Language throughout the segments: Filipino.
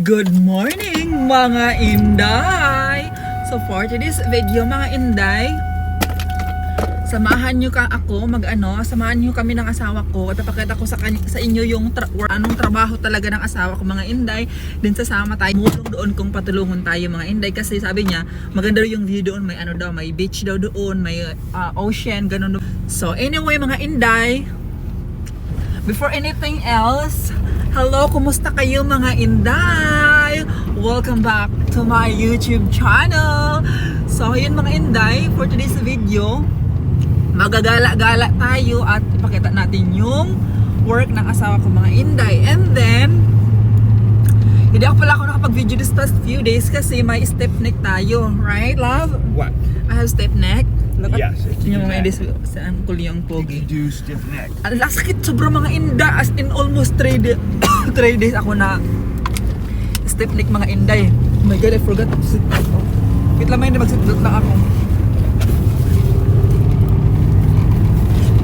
Good morning mga Inday! So for today's video mga Inday, samahan nyo samahan nyo kami ng asawa ko at papakita ko sa inyo yung anong trabaho talaga ng asawa ko mga Inday. Din sasama tayo, mulong doon kung patulungan tayo mga Inday kasi sabi niya maganda yung view doon, may may beach daw doon, may ocean, ganun. So anyway mga Inday, before anything else, hello, kumusta kayo mga Inday? Welcome back to my YouTube channel. So yun mga Inday, for today's video, magagala-gala tayo at ipakita natin yung work ng asawa ko mga Inday. And then, hindi ako nakapag-video this past few days kasi may step neck tayo. Right, love? What? I have step neck. Look at Yes, it's yung mga neck. Inday sa angkol yung pogi. Do stiff neck. Ang sakit sobrang mga Inday, as in almost 3 days ako na step neck mga Inday. Oh my god, I forgot to sit. Wait lang mga Inday, mag-sit lang ako.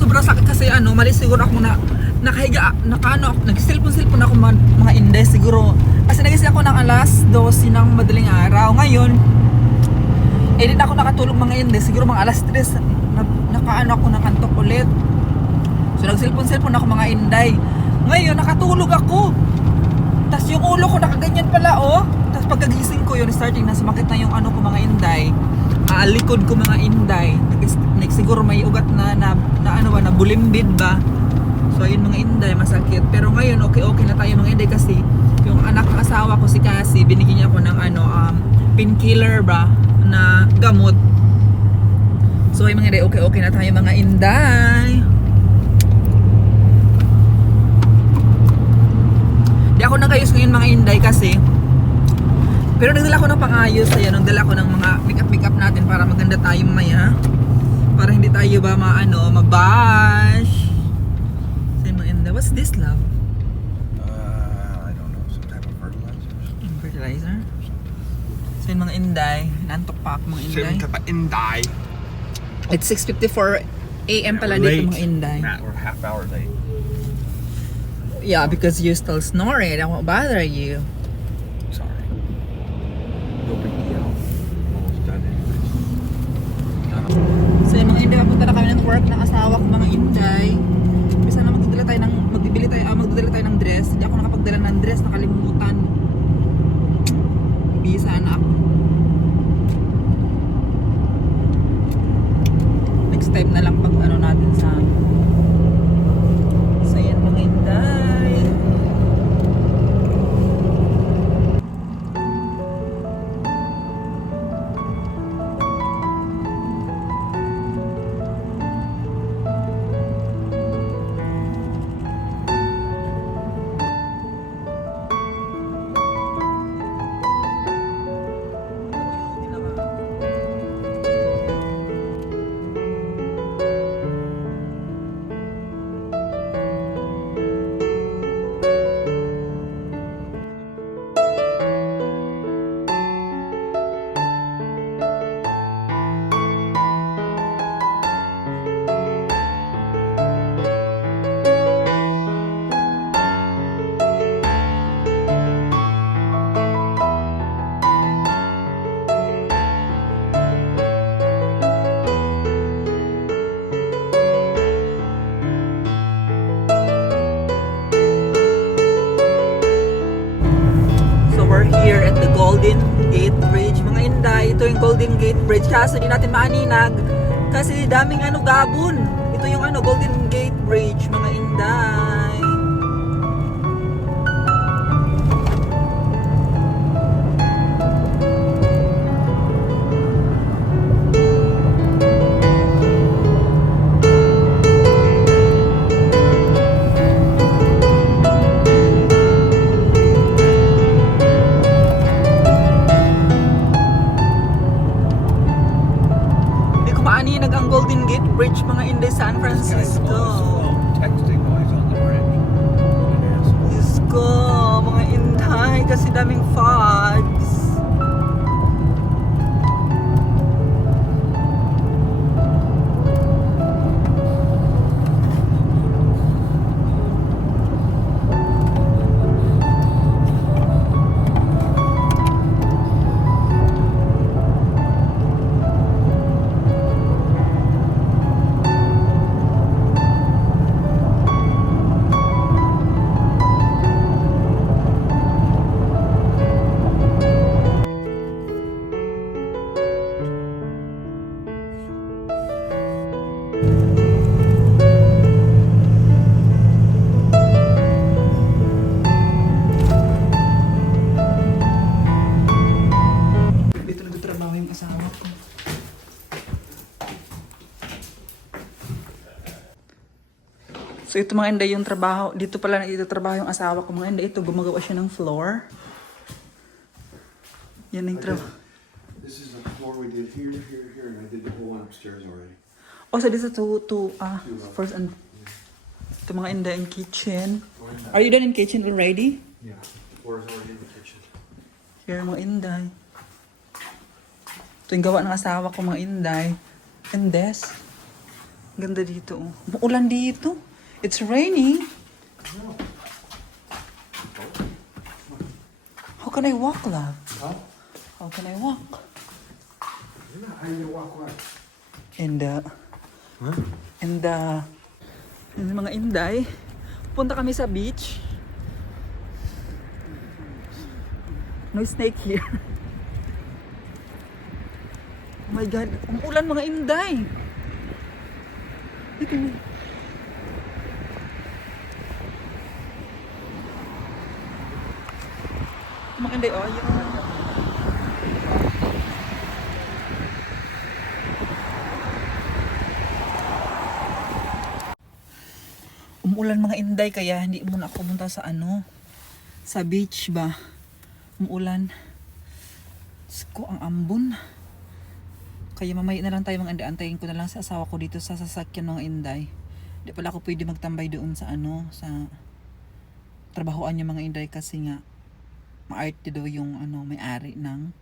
Sobrang sakit kasi mali siguro ako na nakahiga, nag-cellphone ako mga Inday siguro. Kasi nagising ako ng alas 12 ng madaling araw. Ngayon, hindi na ako nakatulog mga Inday, siguro mga alas 3 ako nakantok ulit. So nag-cellphone ako mga Inday. Ngayon nakatulog ako. Tapos yung ulo ko nakaganyan pala Tapos pagkagising ko yun, starting na sumakit na yung ko mga Inday. Likod ko mga Inday. Siguro may ugat na bulimbid ba. So ayun mga Inday, masakit. Pero ngayon okay na tayo mga Inday kasi yung anak ng asawa ko si Cassie, binigyan niya ako ng painkiller ba na gamot. So ay mga Inday, okay na tayo mga Inday. Di ako nag-ayos ngayon mga Inday kasi, pero nagdala ko ng pang-ayos. Ayan, nagdala ko ng mga make-up natin para maganda tayo mamaya. Para hindi tayo ba mabash. So mga Inday, what's this, love? I don't know, some type of fertilizer. Fertilizer? So yun mga Inday, nantok pa ako mga Inday. Inday. It's 6:54 AM pala dito mga Inday. Matt, we're half hour late. Yeah, because you still snoring. I won't bother you. Sorry. No big deal. Almost done anyways. So yun mga Inday, papunta na kami ng work ng asawa ko mga Inday. Bisa na magdadala tayo ng dress. Hindi ako nakapagdala ng dress, nakalimutan. Bisa na ako. Next time na lang pag natin sa so yan mga Inday. Here at the Golden Gate Bridge mga Inday. Ito yung Golden Gate Bridge, kaso di natin maaninag kasi daming gabon. Ito yung Golden Gate Bridge mga Inday. Ang Golden Gate Bridge mga Inday, San Francisco. Texting noise on the bridge. Diyos ko, mga Inday, kasi daming fogs. So ito mga inday yung trabaho. Dito pala nagtatrabaho yung asawa ko. Mga inday ito, gumagawa siya ng floor. Yan yung trabaho. This is the floor we did here, here, here, and I did the whole one upstairs already. Oh, so this is first and ito mga inday in kitchen. Are you done in kitchen already? Yeah. The floor is already in the kitchen. Here mga inday. Ito yung gawa ng asawa ko mga inday. And this. Ganda dito. Oh. Uulan dito. It's raining. How can I walk, love? Huh? How can I walk? You're not how you walk right. And Huh? yung mga inday, punta kami sa beach. No snake here. Oh my God, umuulan mga inday. Ito na. Mga inday, oh, yun. Umuulan mga inday kaya hindi muna ako pumunta sa sa beach ba. Umuulan. Ko ang ambon. Kaya mamaya na lang tayo mga inday. Antayin ko na lang sa asawa ko dito sa sasakyan mga inday. Hindi pala ako pwede magtambay doon sa sa trabahoan niya mga inday kasi nga maarte daw yung may-ari ng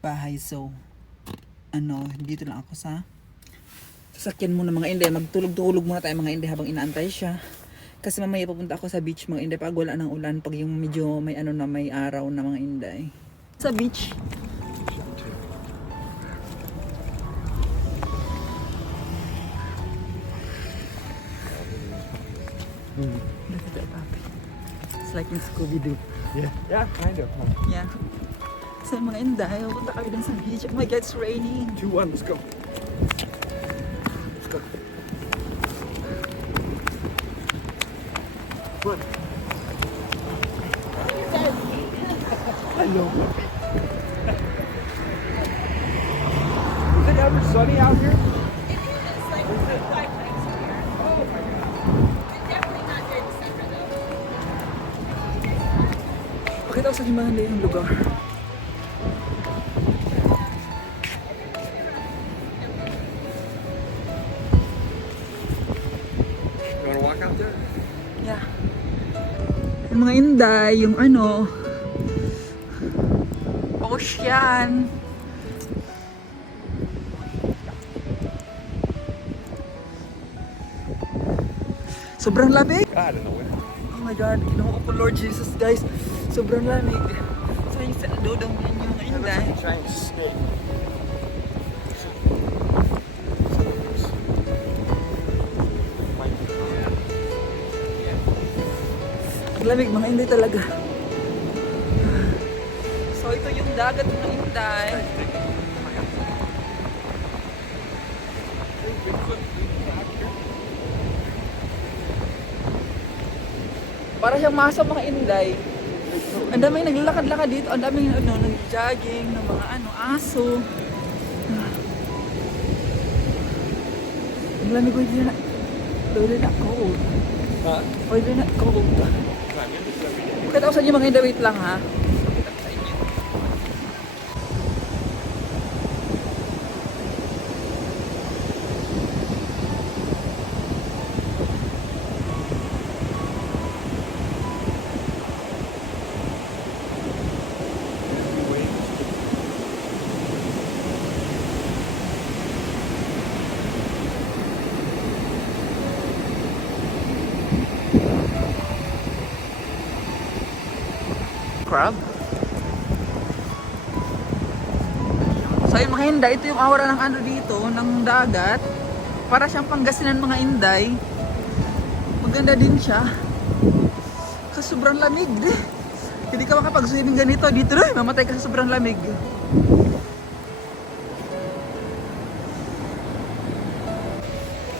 bahay. So dito lang ako sa sasakyan muna mga inday. Magtulog-tulog muna tayo mga inday habang inaantay siya. Kasi mamaya papunta ako sa beach mga inday pag wala ng ulan, pag yung medyo may may araw na mga inday. Sa beach. Look at that puppy. It's like in Scooby-Doo. Yeah. Yeah, kind of. Huh? Yeah. So mga inday, punta kami dun sa beach. Oh my God, it's raining. 2-1, let's go. Let's go. Good. Hello. Is it ever sunny out here? It's like quite nice here. Oh my God. It's definitely not during December though. Pakita ko sa mga inday yung lugar. You wanna walk out there? Yeah. Yung mga inday, yung ocean. Sobrang lamig. God in the winter. Oh my God, kinuha ko Lord Jesus guys. Sobrang lamig. So yung sa dodong yan yung mga inday. Giant snake. Ang lamig mga inday talaga. So ito yung dagat ng inday. Para siyang masa mga inday. Ang daming naglalakad-lakad dito. Ang daming nag-jogging ng mga aso. Ang lamig ko dito na. They're not cold. Or they're not cold. Bakit ako sa inyo mga inday? Wait lang ha. Bakit ako sa inyo? Crab. So yung mga inday, ito yung aura ng dito, ng dagat. Para siyang Pangasinan mga inday. Maganda din siya. Kasi sobrang lamig. Hindi ka makapag-swimming ganito dito, mamatay ka sa sobrang lamig.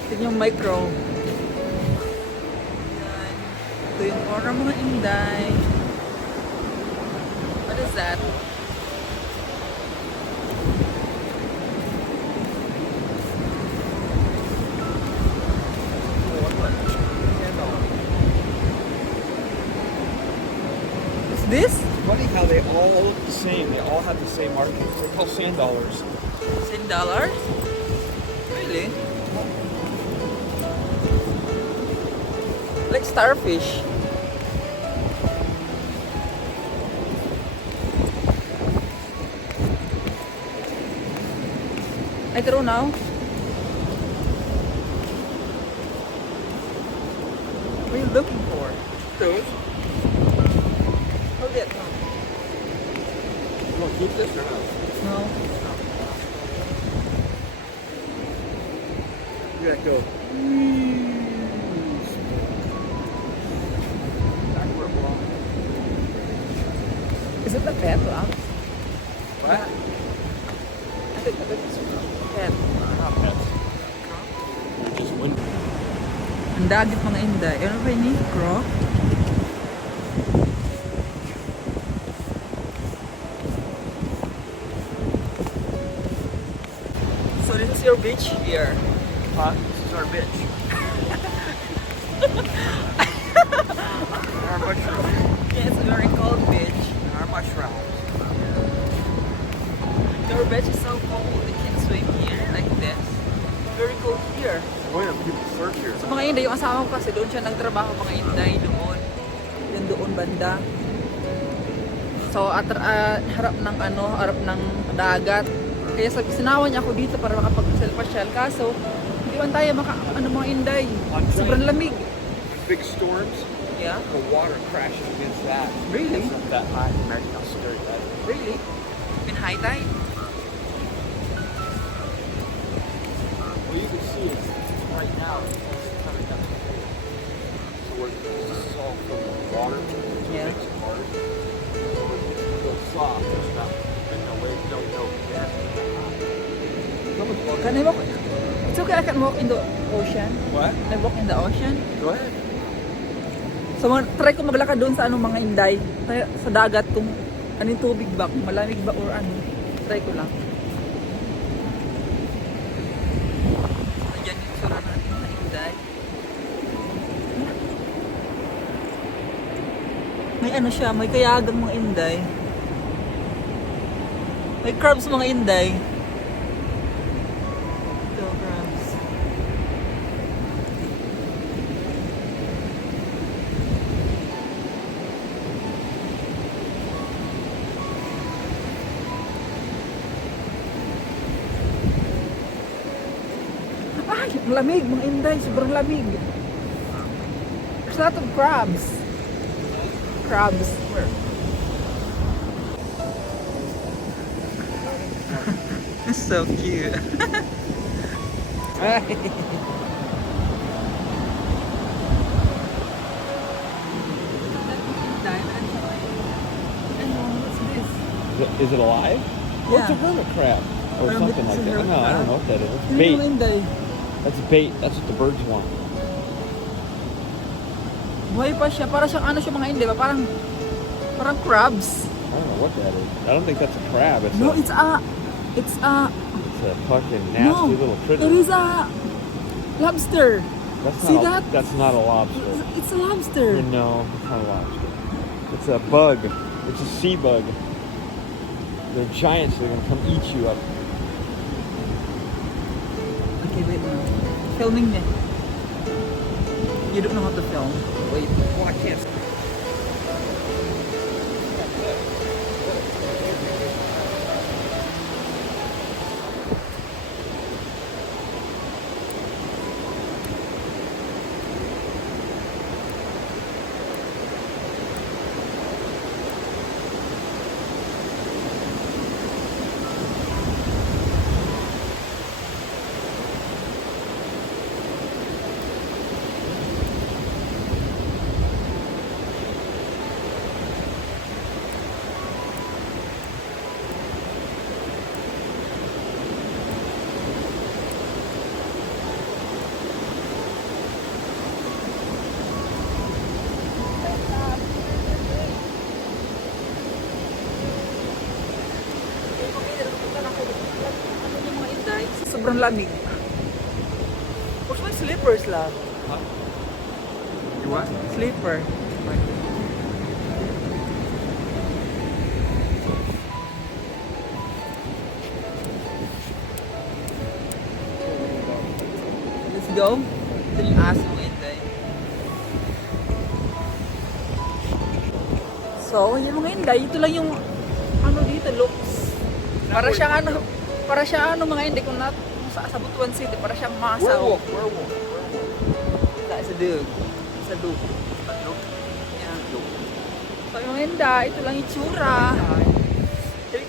Ito yung micro. Yan. Ito yung aura mga inday. What is that? this? Funny how they all look the same. They all have the same markings. They're called sand dollars. $10? Really? Like starfish. I throw now. What are you looking for? Those. Hold it. You want to keep this or no? No. You gotta go. Back where it belongs. Is it a pet lamp? What? I think it's a pet. Not pets. They're just wind. Ang dagit mga inday. Ano ba ini? Croc? So this is your beach here. Huh? This is our bitch. Our mushrooms. Yeah, it's a very cold beach. Our mushrooms. Your beach is so cold. You can swim here like this. Very cold here. Oh yeah, people surf here. So mga inday, yung asawa ko kasi doon siya nagtrabaho mga inday doon. Yun doon banda. So harap ng harap ng dagat. Kaya sinawa niya ako dito para makapag-pasyal. Kaso, hindi man tayo mga inday. Sobrang lamig. Big storms, Yeah? the water crashes against that. Really? It's not that high. Imagine how scary that is. Really? In high tide? Well, you can see it right now. It's coming down the hill. So where this is all from the water, so Yeah. it makes it hard. So when it goes soft, there's not, there's no way, no gas. Someone's walking. Can I walk? It's okay, I can walk in the ocean. What? Can I walk in the ocean? Go ahead. So, try ko maglakad doon sa mga inday. Sa dagat, kung anong tubig ba, kung malamig ba or ano. Try ko lang. Ayan yung sura natin na inday. May ano siya, may kayagang mga inday. May crabs mga inday. Ito, crabs. Ay, ang lamig mga inday, sobrang lamig. There's a lot of crabs. Crabs. Where? It's so cute. Is it alive? Well, it's a Yeah. hermit crab or Hermit- something it's like a that. hermit No, I don't crab. know what that is. It's Ano bait. mga inday? That's bait. That's what the birds want. Buhay pa siya. Para siyang ano siya mga inday ba? Parang crabs. I don't know what that is. I don't think that's a crab. It's No, a, it's a it's a fucking nasty no. little critter. It is a lobster. That's See not that? That's not a lobster. It's a lobster. No, it's not a lobster. It's a bug. It's a sea bug. They're giants. They're gonna come eat you up. Okay, wait na. Filming me. You don't know how to film. Wait. Well, I can't. Sobrang lamig. Where's my slippers, love? Huh? You what? Slipper. go. Ito yung aso mga Inday. So, yung mga Inday, ito lang yung ano dito, looks. Para siyang ano mga Inday, kung sa Butuan City, para siyang masaw. Werewolf. Sa dug. Sa dug. Yan. So, yung mga Inday, ito lang yung tsura.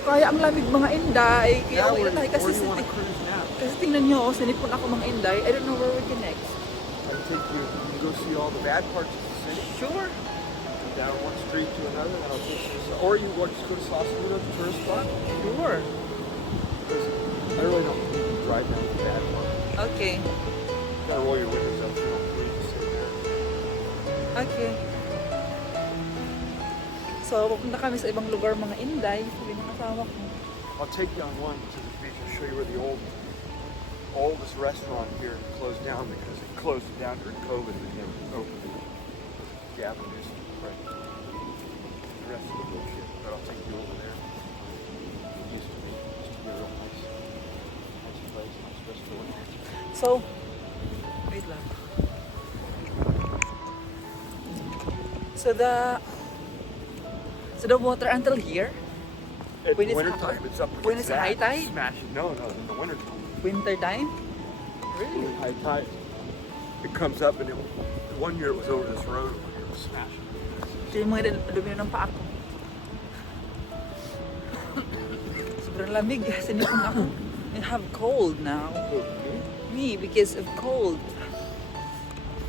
Kaya ang lamig mga Inday. Kaya Now, uwi where na tayo kasi do you want to cruise now? kasi tingnan nyo, sinipon ako mga Inday. I don't know where we can next. I take you can go see all the bad parts of the city. Sure. Go down one street to another, and I'll take you. Or you want to just go to Sausalito, the tourist spot. Sure. Because I really don't need to drive down the bad part. Okay. You gotta roll your windows up so you don't need to sit there. Okay. So, pupunta kami sa ibang lugar mga Inday. Sabi ng asawa ko. I'll take you on one to the beach and show you where the oldest restaurant here closed down because it closed it down during COVID and then opened it. Japanese, right? The rest of the bullshit. But I'll take you over there. It used to be a real nice place, nice restaurant. So, wait lang. So the water until here? At When it's wintertime, hot? it's up When it's against high that. tide? Smash it. No, in the wintertime. Winter time? Really? High tide. It comes up and one year it was over this road and it was smashing. Ito yung mga dumi ng paa ko. Sobrang lamig. Sinipon ako. I have cold now. Me, because of cold.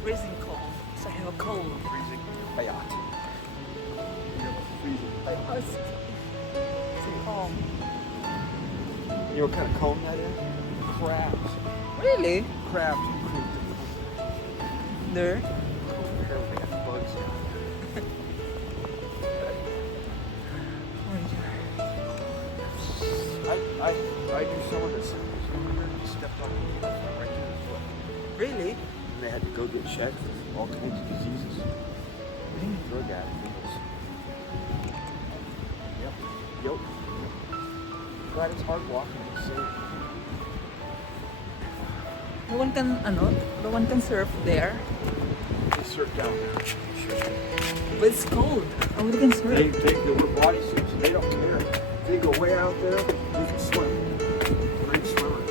Freezing cold. So I have a cold. Freezing. Hayat. You have a freezing. So calm. You know what kind of comb that is? Crabs. Really? Crabs and cream. There? Apparently they have bugs in it. I knew someone that stepped on a right in his foot. Really? And they had to go get checked for all kinds of diseases. Drug addicts. Yep. Glad it's hard walking in the city. No one can surf there. They surf down there. Sure. But it's cold. Oh, we can surf. They wear bodysuits and they don't care. They go way out there, they can swim. Great swimmer.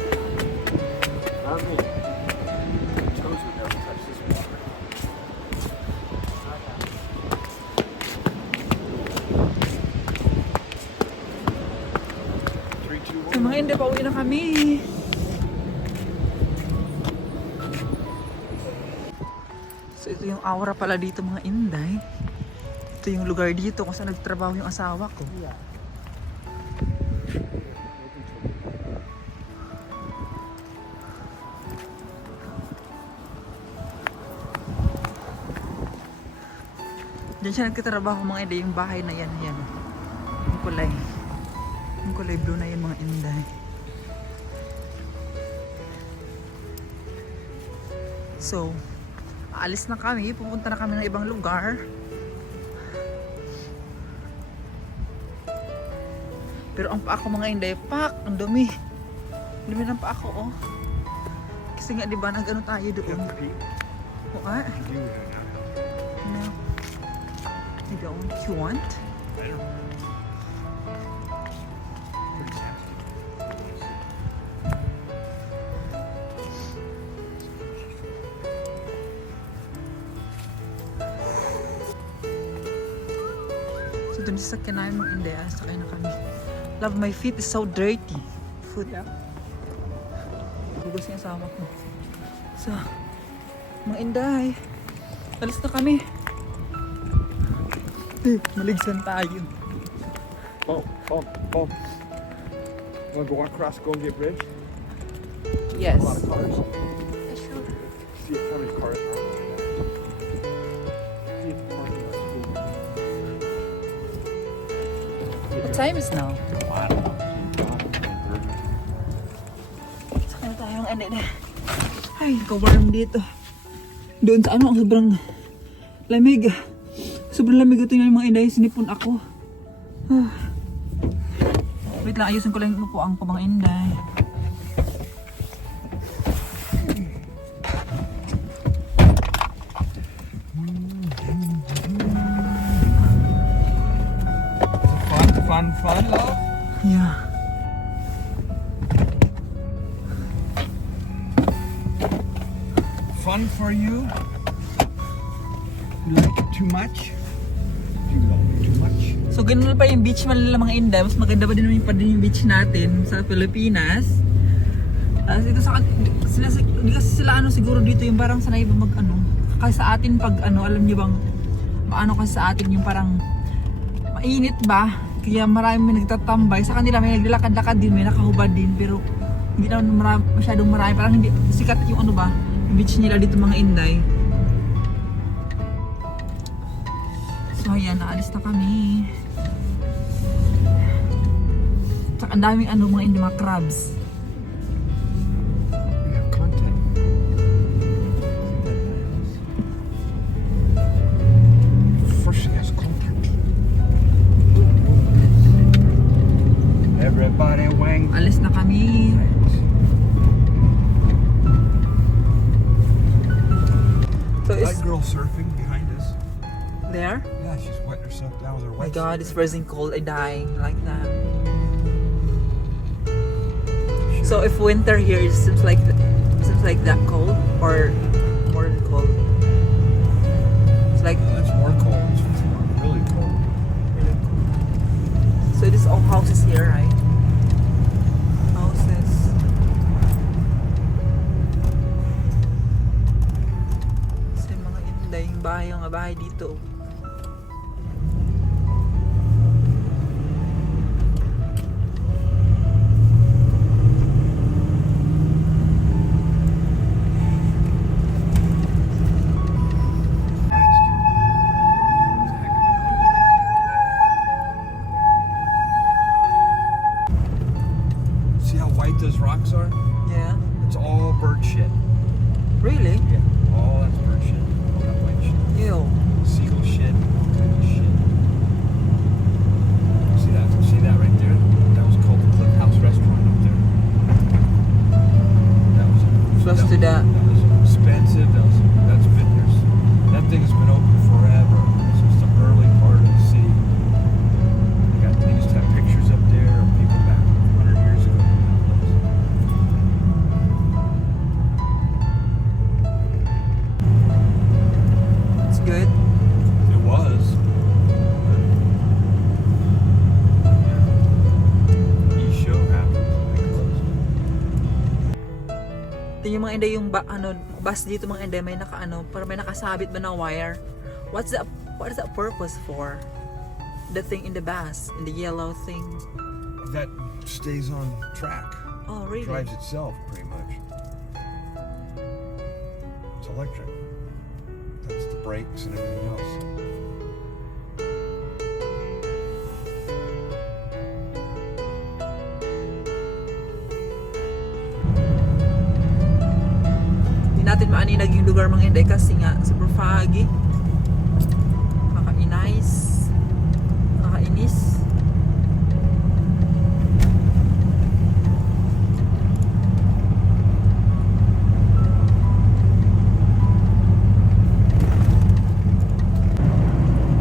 Not me. Toes would never touch this water. Three, two, So mga hindi, pauwi na kami. So ito yung aura pala dito mga Inday. Ito yung lugar dito kung saan nagtrabaho yung asawa ko. Diyan siya nagtatrabaho mga Inday, yung bahay na yan. Yan. Yung kulay. Yung kulay blue na yan mga Inday. So, aalis na kami. Pupunta na kami ng ibang lugar. Pero ang paa ko mga Inday, pak! Ang dumi. Ang dumi ng paa ko, oh. Kasi nga, di ba, nag-ano tayo doon? Oo nga. No. I don't. You want? So dun sa sakyan namin mga Inday, sakay na kami. Love, my feet is so dirty. Foot. Hugas yung asawa ko. So, mga Inday, alis na kami. Maligsan tayo. Boom. Want to go across Golden Gate Bridge? Yes. A lot of cars. Yeah, sure. See how many cars are on there. See if the parking lot's full. What time is now? I don't know. Sakay na tayo ng Inday. Ay, ka-warm dito. Doon sa ano, ang sobrang lamig. Sobrang lamig ito yung mga Inday. Sinipon ako. Wait lang, ayusin ko lang yung upuan ko mga Inday. Fun, love? Yeah. Fun for you? You like it too much? You like it too much? So ganun pa yung beach malala mga Inday. Mas maganda pa din yung beach natin sa Pilipinas. Dito hindi kasi sila siguro dito yung parang sanay ba kasi sa atin pag alam niyo bang maano kasi sa atin yung parang mainit ba? Kaya marami nagtatambay. Sa kanila may naglalakad-lakad din, may nakahubad din pero hindi naman masyadong marami. Parang hindi sikat yung yung beach nila dito mga Inday. So ayan, naalis na kami. Tsaka ang daming mga Inday, mga crabs. We have content. First, yes, content. Everybody wang. Alis na kami. So That girl surfing behind us. there? Yeah, she's wetting herself down with her Oh my wetsuit. god, it's freezing cold. I die like that. So if winter here, it seems like that cold or more than cold. It's like It's more cold. It's really cold. so. This all houses here, right? Houses. Kasi mga Inday, yung bahay dito. See how white those rocks are? Yeah. It's all bird shit. Really? Yeah, all that's bird shit. All that white shit. Ew. Seagull shit. All kind of shit. See that? See that right there? That was called the Cliff House Restaurant up there. That was Close to that. That was expensive. That's been there. That thing has been open forever. Since the early part of the city. They used to have pictures up there of people back 100 years ago in that place. It's good. It was. E-show happened. They closed. Ito yung mga Inday, yung bus dito mga Inday, may parang may nakasabit ba na wire. What is that purpose for? The thing in the bus, in the yellow thing. That stays on track. Oh, really? Drives itself, pretty much. It's electric. That's the brakes and everything else. Hindi natin maaninag yung lugar mga Inday kasi nga super foggy. Nakakainis.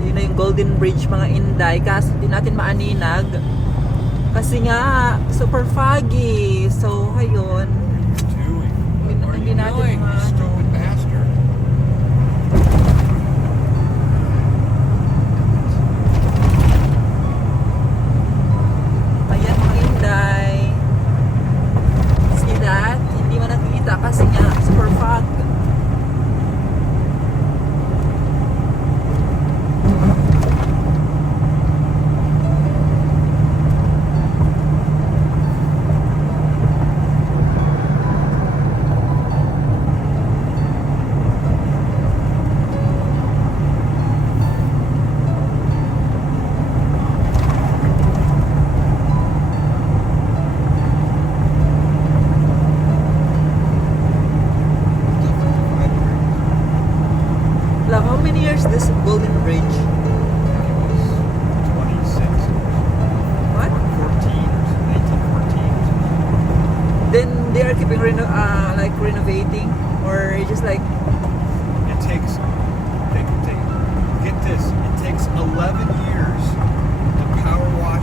Yun na yung Golden Bridge mga Inday kasi hindi natin maaninag kasi nga super foggy. So ayun, Doing? Hindi- What are hindi you natin doing, you ma- stupid bastard? ayan mga Inday. See that? Hindi mo nakikita kasi nga super fog. Love, how many years this Golden Bridge? It was 26. What? 14 or 1914. Then they are keeping renovating or just like It takes, get this, it takes 11 years to power wash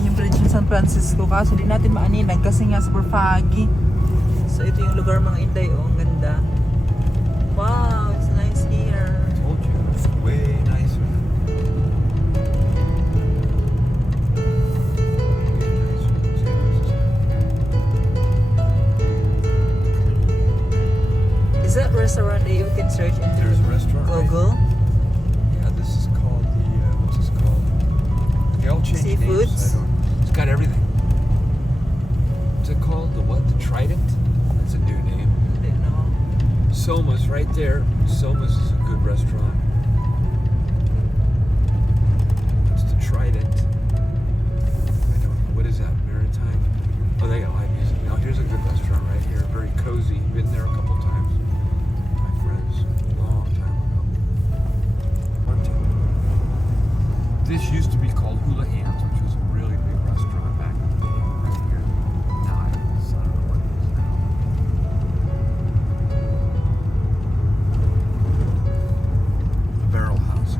Ayan yung bridge ng San Francisco. Kaso di natin maaninag kasi nga super foggy. So ito yung lugar mga Inday. Oh, ang ganda. Wow, it's nice here. Told you, it's way nicer. Is that restaurant that you can search in There's a restaurant. right Google? Yeah, this is called the, what's this called? They all change Seafoods? names. It's got everything. What's it called? The what? The Trident? That's a new name. I don't know. Soma's right there. Soma's is a good restaurant. That's the Trident. I don't know. What is that? Maritime? Oh, they got live music. Now, here's a good restaurant right here. Very cozy. Been there a couple times. My friends. Long time ago. This used to be called Hula Hands, which was a really big restaurant back in the day. Right here. Now, I don't know what it is now. The Barrel House.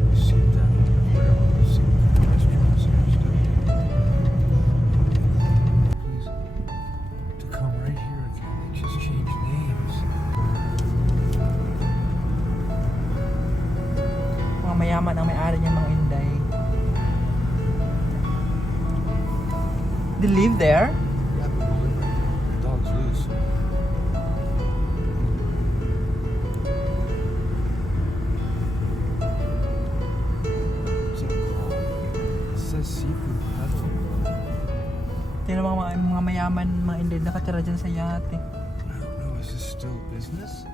You see that? Whatever. You see the restaurants here and stuff. Please, to come right here again. They just changed names. Mga mayaman ang may-ari niya mga Inday. They live there? Yeah, but we'll live right there. The dog's loose. What's it called? It says Seafood Peddler. Tingnan mo mga mayaman mga Inday nakatira dyan sa yate. I don't know, is this still business?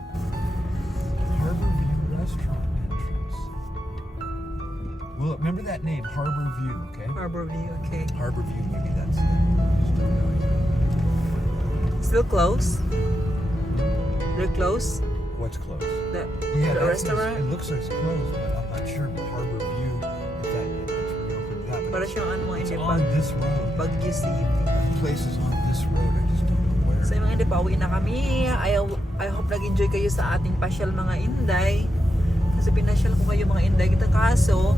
Harbor View Restaurant entrance. Well, remember that name, Harbor View, okay? Harbor View, okay. Harbor View, maybe that's it. Just don't know yet. Still close? They're close? What's closed? The, Yeah, the that restaurant? It looks like it's closed, but I'm not sure. Harbor View, if it's reopened that. But Para siyang ano mga it's Inday on this road. Baguio City. The place is on this road. I just don't know where. So yung mga Inday, pauwi na kami. I hope nag-enjoy kayo sa ating pasyal mga Inday. Kasi pinasyal ko kayo mga Inday. Kita kaso,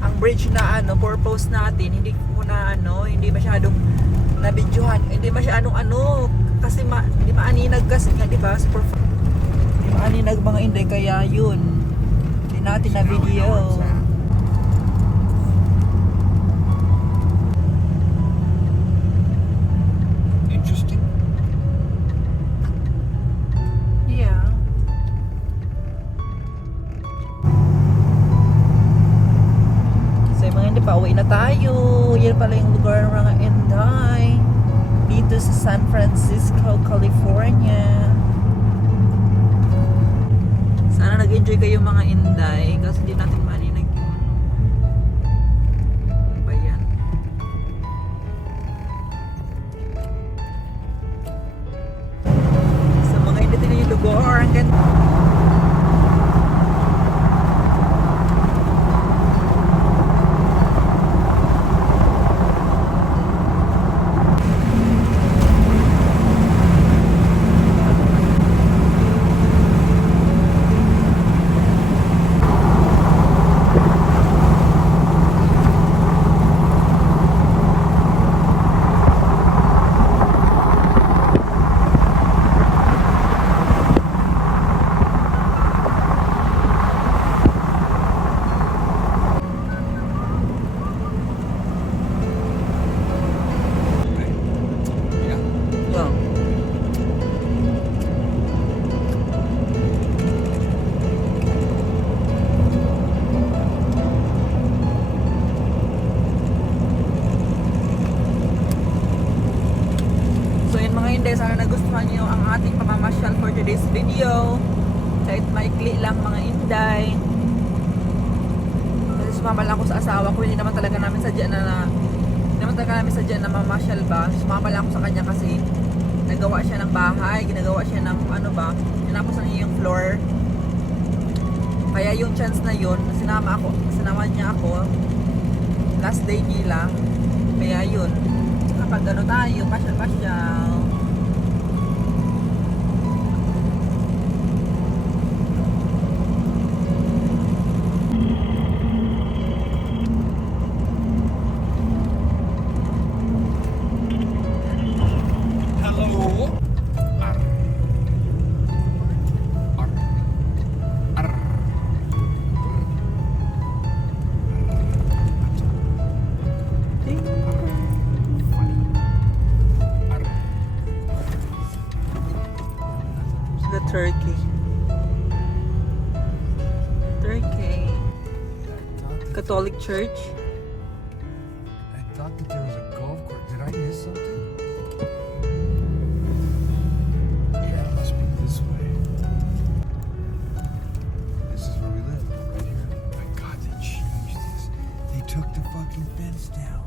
ang bridge na purpose natin, hindi ko na hindi masyadong nabidyohan. Hindi masyadong kasi hindi maaninag kasi nga, di ba? Super hindi maaninag mga Inday, kaya yun. Hindi natin na video. Interesting. Yeah. So yung mga hindi, pauwi na tayo. Yan pala yung lugar ng mga Inday. Dito sa San Francisco, California. Sana nag-enjoy kayo mga Inday. Kasi hindi natin maaninag yun. Ano ba yan? Sa mga hindi din yung lugar. Ang ganda. Inday, sana nagustuhan niyo ang ating pamamasyal for today's video. Kahit maikli lang mga Inday. Kasi sumama lang ako sa asawa ko, hindi naman talaga namin sadya na mamasyal ba. Sumama lang ako sa kanya kasi nagawa siya ng bahay, ginagawa siya ng tinapos na niya yung floor. Kaya yung chance na yun, sinama niya ako. Last day nila. Kaya yun. Kapag tayo, pasyal. Catholic Church. I thought that there was a golf course. Did I miss something? Yeah, it must be this way. This is where we live, right here. My God, they changed this. They took the fucking fence down.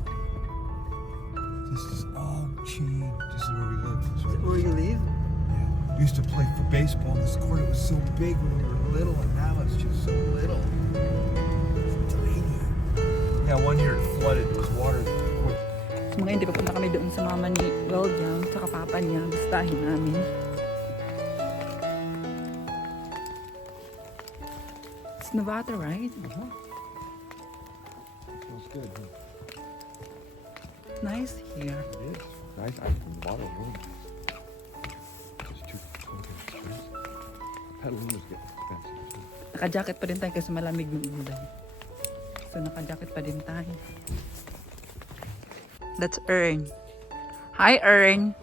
This is all changed. This is where we live. This is Where you live? Yeah. We used to play for baseball in this court. It was so big when we were little, and now it's just so little. It's tiny. Yeah, one year it flooded. It was water. So mga hindi, papunta kami doon sa mama ni William, sa papa niya, gustahin namin. It's Nevada, right? Feels good. Huh? It's nice here. It is. Nice. I bought a room. It's too fucking expensive. Petalum's getting expensive too. Naka-jacket pa din tayo kasi malamig ng Inday. So naka-jacket pa din tayo. That's Ern. Hi, Ern.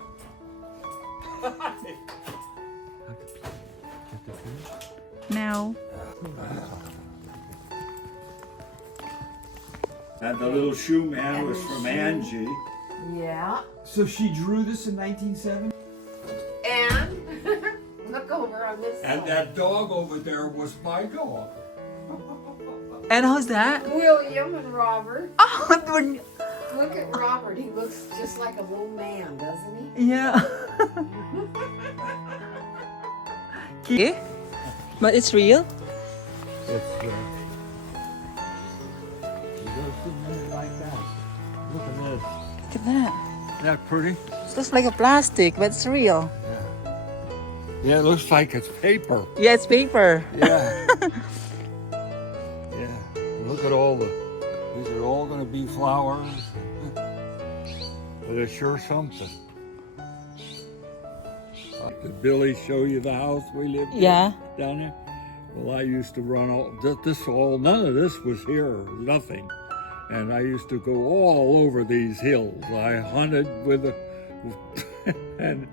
No. And the little shoe man was from Angie. Yeah. So she drew this in 1970? And look over on this And that dog over there was my dog. And who's that? William and Robert. Oh, Look at Robert. He looks just like a little man, doesn't he? yeah. Okay. But it's real? It's you go something like that. Look at this. Look at that. Isn't that pretty? It looks like a plastic, but it's real. Yeah, it looks like it's paper. Yeah, it's paper. Yeah. Yeah. Look at all these are all going to be flowers. But it's sure something. Did Billy show you the house we lived in Yeah. down there? Well, I used to run none of this was here, nothing. And I used to go all over these hills. I hunted with and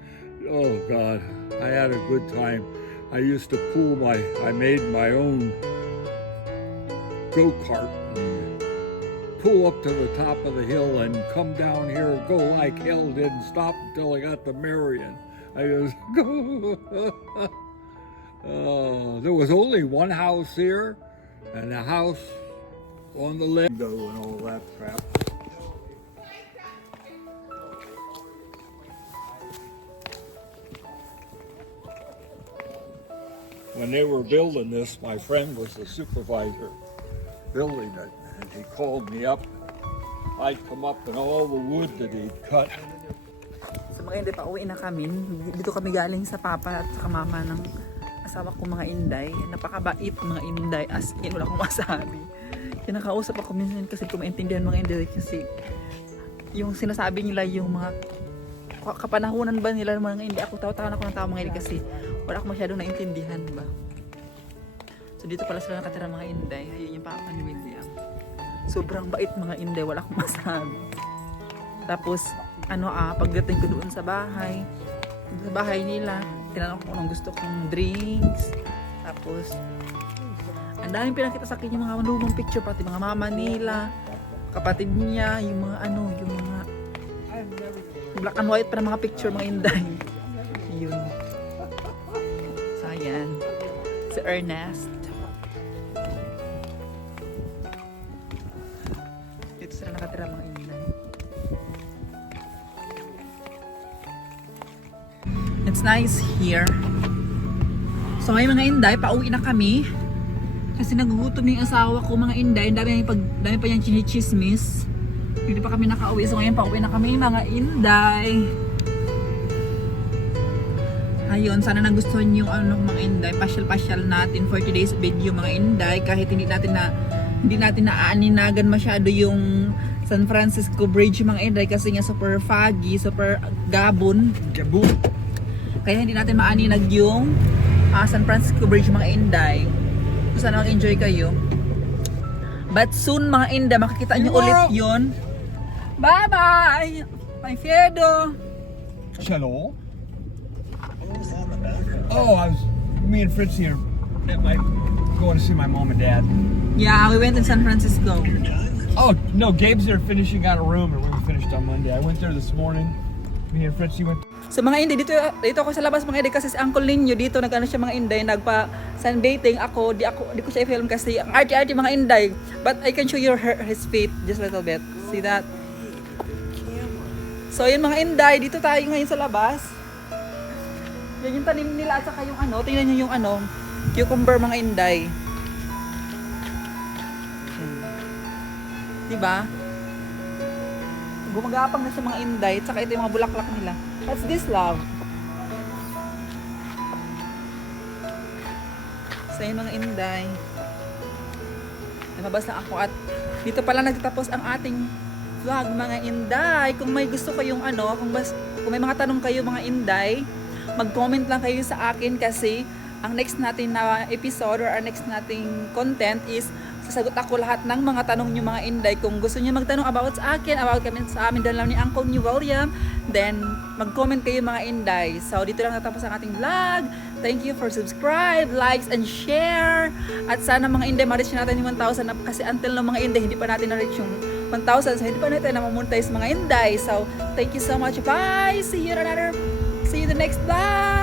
oh God, I had a good time. I used to I made my own go-kart and pull up to the top of the hill and come down here, go like hell, didn't stop until I got to Marion. I just go. There was only one house here, and the house on the left, and all that crap. When they were building this, my friend was the supervisor building it, and he called me up. I'd come up and all the wood that he'd cut. So mga hindi, pauwi na kami. Dito kami galing sa papa at sa mama ng asawa ko, mga Inday. Napakabait mga Inday, as in wala akong masabi. Kinakausap ako minsan kasi kung maintindihan mga Inday kasi yung sinasabi nila yung mga kapanahunan ba nila mga Inday. Ako tawa-tawa ako ng tao mga Inday kasi wala akong masyadong naintindihan ba. So dito pala sila nakatira mga Inday. Ayun yung papa ni William. Sobrang bait mga Inday, wala akong masabi. Tapos pagdating ko doon sa bahay nila, tinanong ko kung anong gusto kong drinks. Tapos ang daming pinakita sa akin yung mga lumang picture, pati mga mama nila, kapatid niya, yung mga yung mga black and white pa na mga picture mga Inday. Yun. So ayan, si Ernest. Dito sila nakatira mga Inday. It's nice here. So ngayon mga Inday, pauwi na kami. Kasi nagugutom yung asawa ko mga Inday. Dami pa yung chinichismis. Hindi pa kami nakauwi. So ngayon pauwi na kami mga Inday. Ayun, sana nagustuhan yung mga Inday. Pasyal-pasyal natin for today's video mga Inday. Kahit hindi natin naaaninagan masyado yung San Francisco Bridge mga Inday. Kasi nga super foggy, super gabon. Kaya hindi natin maaninag yung San Francisco Bridge mga Inday. Sana mag-enjoy kayo. But soon mga Inday, makikita nyo ulit yun. Bye-bye! My Fiedo! Hello. Oh, me and Fritz here. Going to see my mom and dad. Yeah, we went in San Francisco. Oh, no, Gabe's there finishing out a room, and we finished on Monday. I went there this morning. Me and Frenchie went. So mga Inday, dito ako sa labas mga Inday kasi si Uncle Ninyo dito nag-ano siya mga Inday, nagpa sunbathing ako, di ko siya i-film kasi ang arty-arty mga Inday. But I can show you his feet just a little bit. See that? So yun mga Inday, dito tayo ngayon sa labas. Yan yung tanim nila at saka yung ano, tingnan nyo yung ano, cucumber mga Inday. Diba? Gumagapang na siya mga Inday, at saka ito yung mga bulaklak nila. What's this, love? So yun mga Inday. Namabas na ako at dito pala nagtatapos ang ating vlog mga Inday. Kung may gusto kayong ano, kung may mga tanong kayo mga Inday, mag-comment lang kayo sa akin kasi ang next natin na episode or our next nating content is sasagot ako lahat ng mga tanong nyo mga Inday. Kung gusto nyo magtanong about sa akin, about kami sa amin doon lang ni Uncle ni William, then mag-comment kayo mga Inday. So dito lang natapos ang ating vlog. Thank you for subscribe, likes, and share. At sana mga Inday ma-reach natin yung 1,000 kasi until no mga Inday hindi pa natin na-reach yung 1,000. So hindi pa natin na-monetize mga Inday. So thank you so much. Bye! See you in the next vlog!